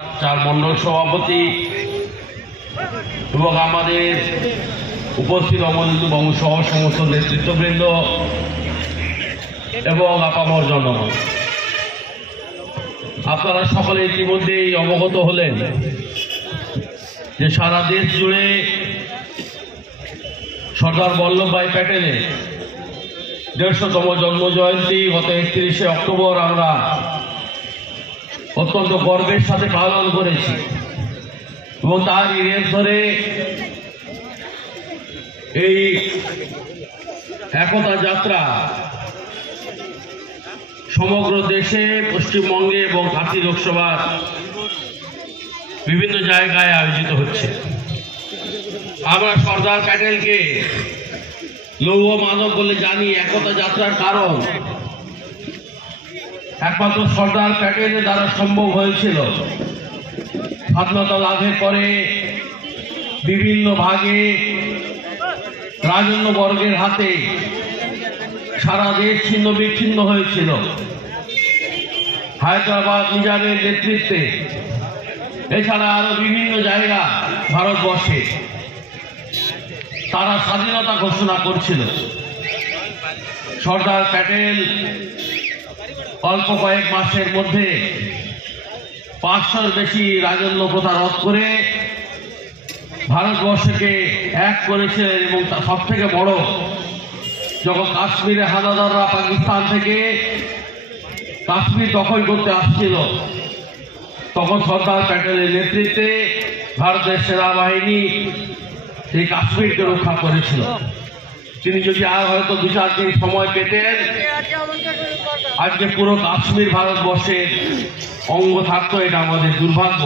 চার মণ্ডল সভাপতি এবং আমাদের উপস্থিত অবস্থিত বংশসহ সমস্ত নেতৃত্ববৃন্দ এবং আপামর জনগণ, আপনারা সকলে ইতিমধ্যেই অবগত হলেন যে সারা দেশ জুড়ে সর্দার বল্লভভাই প্যাটেলের 150তম জন্মজয়ন্তী গত 31শে অক্টোবর আমরা অত্যন্ত গর্বের সাথে পালন করেছি এবং তার রেস ধরে এই একতা যাত্রা সমগ্র দেশে, পশ্চিমবঙ্গে এবং কাঁথি লোকসভার বিভিন্ন জায়গায় আয়োজিত হচ্ছে। আমরা সর্দার প্যাটেলকে লৌহ মানব বলে জানি। একতা যাত্রার কারণ একমাত্র সর্দার প্যাটেলের দ্বারা সম্ভব হয়েছিল। স্বাধীনতা লাভের পরে বিভিন্ন ভাগে রাজন্যবর্গের হাতে সারা দেশ ছিন্ন বিচ্ছিন্ন হয়েছিল। হায়দ্রাবাদ নিজামের নেতৃত্বে, এছাড়া আরো বিভিন্ন জায়গা ভারতবর্ষে তারা স্বাধীনতা ঘোষণা করছিল। সর্দার প্যাটেল অল্প কয়েক মাসের মধ্যে 500-র বেশি রাজন্য প্রথা রদ করে ভারতবর্ষকে এক করেছিলেন। এবং সব থেকে বড়, যখন কাশ্মীরে হানাদাররা পাকিস্তান থেকে কাশ্মীর দখল করতে আসছিল, তখন সর্দার প্যাটেলের নেতৃত্বে ভারতের সেনাবাহিনী সেই কাশ্মীরকে রক্ষা করেছিল। তিনি যদি আর হয়তো 2-4 দিন সময় পেতেন, আজকে পুরো কাশ্মীর ভারতবর্ষের অঙ্গ থাকতো। এটা আমাদের দুর্ভাগ্য।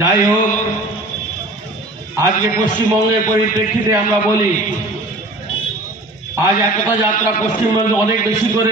যাই হোক, আজকে পশ্চিমবঙ্গের পরিপ্রেক্ষিতে আমরা বলি, আজ একতা যাত্রা পশ্চিমবঙ্গে অনেক বেশি করে